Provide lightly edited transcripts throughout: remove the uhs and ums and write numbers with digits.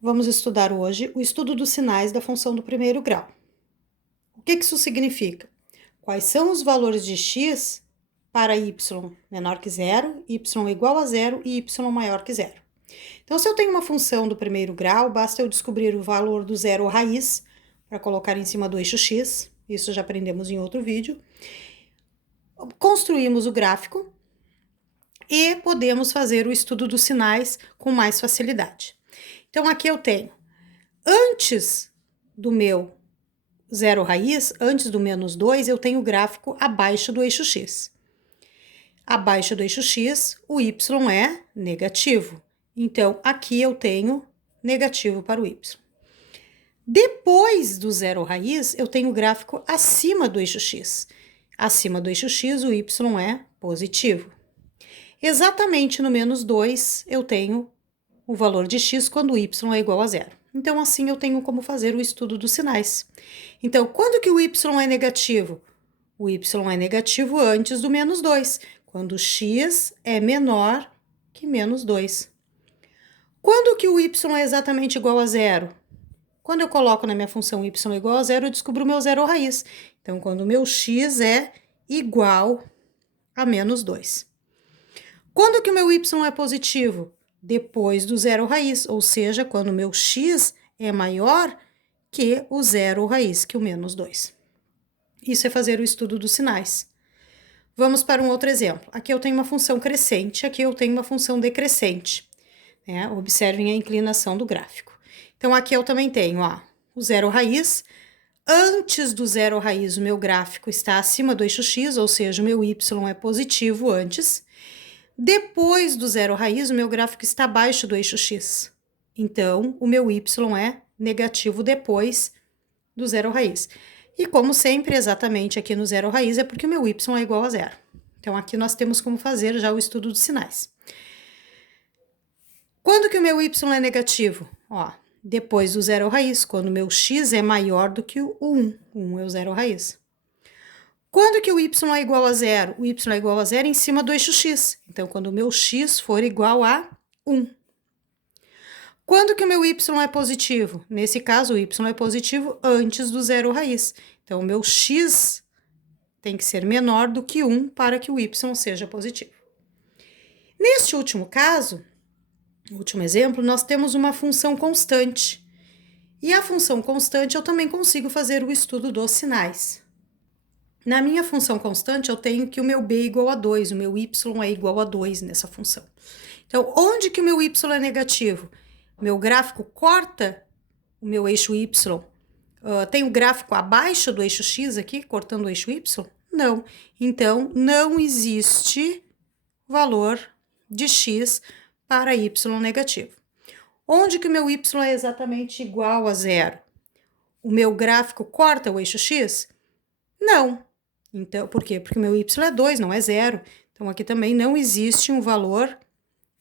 Vamos estudar hoje o estudo dos sinais da função do primeiro grau. O que isso significa? Quais são os valores de x para y menor que zero, y igual a zero e y maior que zero? Então, se eu tenho uma função do primeiro grau, basta eu descobrir o valor do zero raiz para colocar em cima do eixo x, isso já aprendemos em outro vídeo. Construímos o gráfico e podemos fazer o estudo dos sinais com mais facilidade. Então, aqui eu tenho, antes do meu zero raiz, antes do menos 2, eu tenho o gráfico abaixo do eixo x. Abaixo do eixo x, o y é negativo. Então, aqui eu tenho negativo para o y. Depois do zero raiz, eu tenho o gráfico acima do eixo x. Acima do eixo x, o y é positivo. Exatamente no menos 2, eu tenho o valor de x quando o y é igual a zero. Então, assim, eu tenho como fazer o estudo dos sinais. Então, quando que o y é negativo? O y é negativo antes do menos 2, quando x é menor que menos 2. Quando que o y é exatamente igual a zero? Quando eu coloco na minha função y igual a zero, eu descubro o meu zero raiz. Então, quando o meu x é igual a menos 2. Quando que o meu y é positivo? Depois do zero raiz, ou seja, quando o meu x é maior que o zero raiz, que o menos 2. Isso é fazer o estudo dos sinais. Vamos para um outro exemplo. Aqui eu tenho uma função crescente, aqui eu tenho uma função decrescente. Né? Observem a inclinação do gráfico. Então, aqui eu também tenho o zero raiz. Antes do zero raiz, o meu gráfico está acima do eixo x, ou seja, o meu y é positivo antes. Depois do zero raiz, o meu gráfico está abaixo do eixo x. Então, o meu y é negativo depois do zero raiz. E como sempre, exatamente aqui no zero raiz, é porque o meu y é igual a zero. Então, aqui nós temos como fazer já o estudo dos sinais. Quando que o meu y é negativo? Depois do zero raiz, quando o meu x é maior do que o 1. 1 é o zero raiz. Quando que o y é igual a zero? O y é igual a zero em cima do eixo x. Então, quando o meu x for igual a 1. Quando que o meu y é positivo? Nesse caso, o y é positivo antes do zero raiz. Então, o meu x tem que ser menor do que 1 para que o y seja positivo. Neste último caso, no último exemplo, nós temos uma função constante. E a função constante eu também consigo fazer o estudo dos sinais. Na minha função constante, eu tenho que o meu b é igual a 2, o meu y é igual a 2 nessa função. Então, onde que o meu y é negativo? O meu gráfico corta o meu eixo y. Tem o gráfico abaixo do eixo x aqui, cortando o eixo y? Não. Então, não existe valor de x para y negativo. Onde que o meu y é exatamente igual a zero? O meu gráfico corta o eixo x? Não. Então, por quê? Porque o meu y é 2, não é zero. Então, aqui também não existe um valor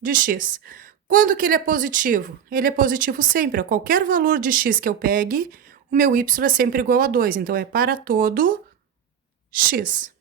de x. Quando que ele é positivo? Ele é positivo sempre. A qualquer valor de x que eu pegue, o meu y é sempre igual a 2. Então, é para todo x.